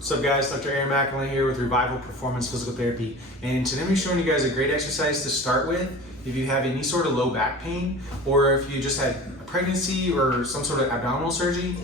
What's up guys, Dr. Aaron McElwain here with Revival Performance Physical Therapy, and today I'm showing you guys a great exercise to start with if you have any sort of low back pain, or if you just had a pregnancy or some sort of abdominal surgery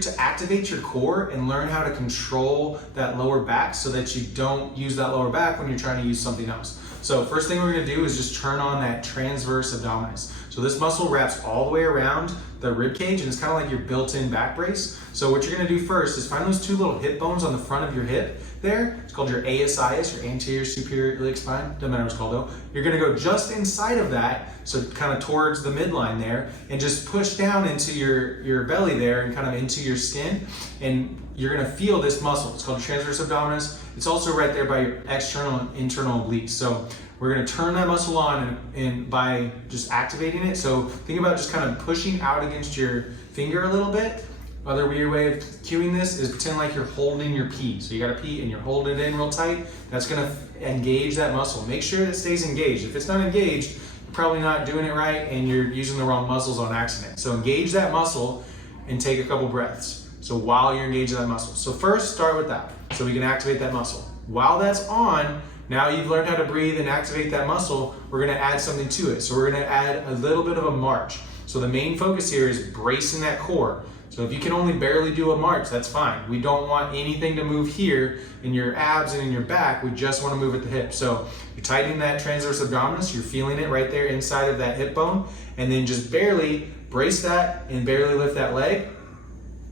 to activate your core and learn how to control that lower back so that you don't use that lower back when you're trying to use something else. So first thing we're going to do is just turn on that transverse abdominis. So this muscle wraps all the way around the rib cage and it's kind of like your built-in back brace. So what you're going to do first is find those two little hip bones on the front of your hip there. It's called your ASIS, your anterior superior iliac spine. Doesn't matter what it's called though. You're going to go just inside of that, so kind of towards the midline there, and just push down into your belly there and kind of into your skin. And you're going to feel this muscle. It's called transverse abdominis. It's also right there by your external and internal obliques. So we're going to turn that muscle on and by just activating it. So think about just kind of pushing out against your finger a little bit. Other weird way of cueing this is pretend like you're holding your pee. So you got a pee and you're holding it in real tight. That's going to engage that muscle. Make sure it stays engaged. If it's not engaged, you're probably not doing it right and you're using the wrong muscles on accident. So engage that muscle and take a couple breaths. So while you're engaging that muscle. So first start with that so we can activate that muscle. While that's on, now you've learned how to breathe and activate that muscle, we're gonna add something to it. So we're gonna add a little bit of a march. So the main focus here is bracing that core. So if you can only barely do a march, that's fine. We don't want anything to move here in your abs and in your back. We just wanna move at the hip. So you're tightening that transverse abdominis, you're feeling it right there inside of that hip bone, and then just barely brace that and barely lift that leg.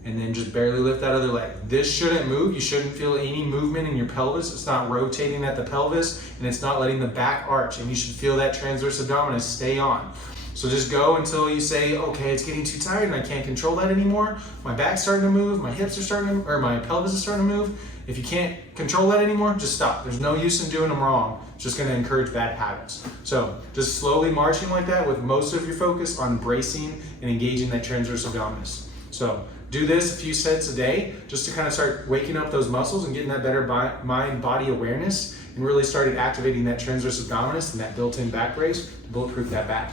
And then just barely lift that other leg. This shouldn't move. You shouldn't feel any movement in your pelvis. It's not rotating at the pelvis and it's not letting the back arch, and you should feel that transverse abdominis stay on. So just go until you say, okay, it's getting too tired and I can't control that anymore. My back's starting to move, my hips are starting to, or my pelvis is starting to move. If you can't control that anymore, just stop. There's no use in doing them wrong. It's just gonna encourage bad habits. So just slowly marching like that with most of your focus on bracing and engaging that transverse abdominis. So do this a few sets a day just to kind of start waking up those muscles and getting that better mind-body awareness and really started activating that transverse abdominis and that built-in back brace to bulletproof that back.